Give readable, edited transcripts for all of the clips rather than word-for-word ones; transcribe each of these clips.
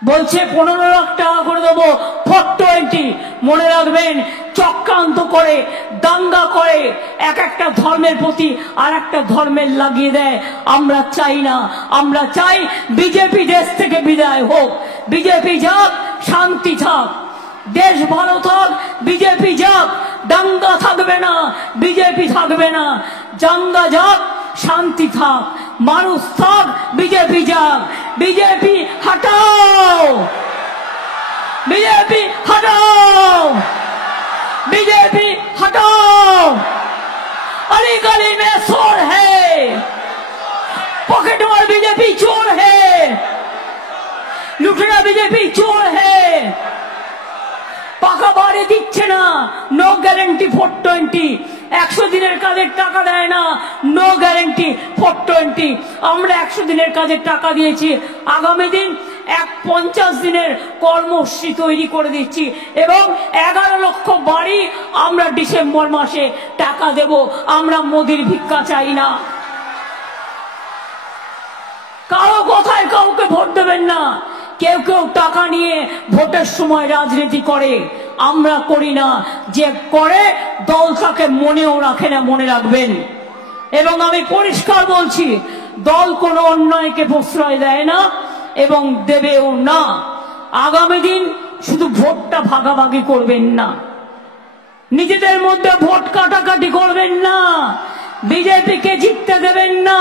বলছে 15 লাখ টাকা করে দেবো 420। মনে রাখবেন, চক্রান্ত করে, দাঙ্গা করে, এক একটা ধর্মের প্রতি আর একটা ধর্মের লাগিয়ে দেয়। আমরা চাই না, আমরা চাই বিজেপি দেশ থেকে বিদায় হোক। বিজেপি যাক, শান্তি থাক, দেশ ভালো থাক, বিজেপি যাক, দাঙ্গা থাকবে না, বিজেপি থাকবে না। দাঙ্গা যাক, শান্তি থাক, মানুষ থাক, বিজেপি যাক। বিজেপি हटाओ, बीजेपी हटाओ, बीजेपी हटाओ। अली गली में शोर है, पॉकेट मार बीजेपी चोर है, लुटेरा बीजेपी चोर है। পাকা বাড়ি দিচ্ছে না, নো গ্যারান্টি 420। 100 দিনের কাজের টাকা দেয় না, নো গ্যারান্টি 420। আমরা 100 দিনের কাজের টাকা দিয়েছি, আগামী দিন 50 দিনের কর্মসূচি তৈরি করে দিচ্ছি এবং 11 লক্ষ বাড়ি আমরা ডিসেম্বর মাসে টাকা দেব। আমরা মোদির ভিক্ষা চাই না। কারো কথায় কাউকে ভোট দেবেন না। কেউ কেউ টাকা নিয়ে ভোটের সময় রাজনীতি করে, আমরা করি না। যে করে দল তাকে মনেও রাখে না, মনে রাখবেন। এবং আমি পরিষ্কার বলছি, দল কোনো অন্যায়কে প্রশ্রয় দেয় না এবং দেবেও না। আগামী দিন শুধু ভোটটা ভাগাভাগি করবেন না, নিজেদের মধ্যে ভোট কাটাকাটি করবেন না, বিজেপিকে জিততে দেবেন না।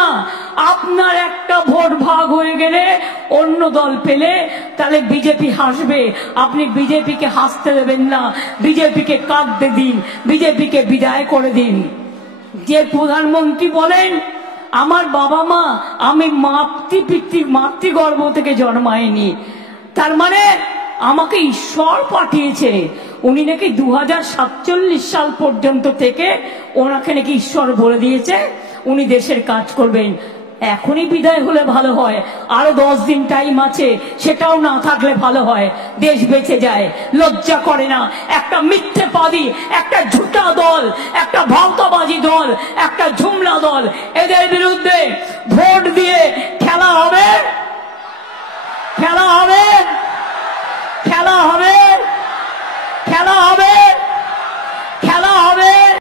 আপনার একটা ভোট ভাগ হয়ে গেলে অন্য দল পেলে তাহলে বিজেপি হাসবে, আপনি বিজেপিকে হাসতে দেবেন না, বিজেপিকে কাঁদতে দিন, বিজেপিকে বিদায় করে দিন। যে প্রধানমন্ত্রী বলেন আমার বাবা মা, আমি মাতৃগর্ভ থেকে জন্মাইনি, তার মানে আমাকে ঈশ্বর পাঠিয়েছে। উনি নাকি 2047 সাল পর্যন্ত থেকে ওনাকে নাকি ঈশ্বর বলে দিয়েছে উনি দেশের কাজ করবেন। এখনই বিদায় হলে ভালো হয়, আরো 10 দিন টাইম আছে, সেটাও না থাকলে ভালো হয়, দেশ বেঁচে যায়। লজ্জা করে না? একটা মিথ্যেবাদী, একটা ঝুটা দল, একটা ভাওতাবাজি দল, একটা ঝুমলা দল, এদের বিরুদ্ধে ভোট দিয়ে খেলা হবে, খেলা হবে।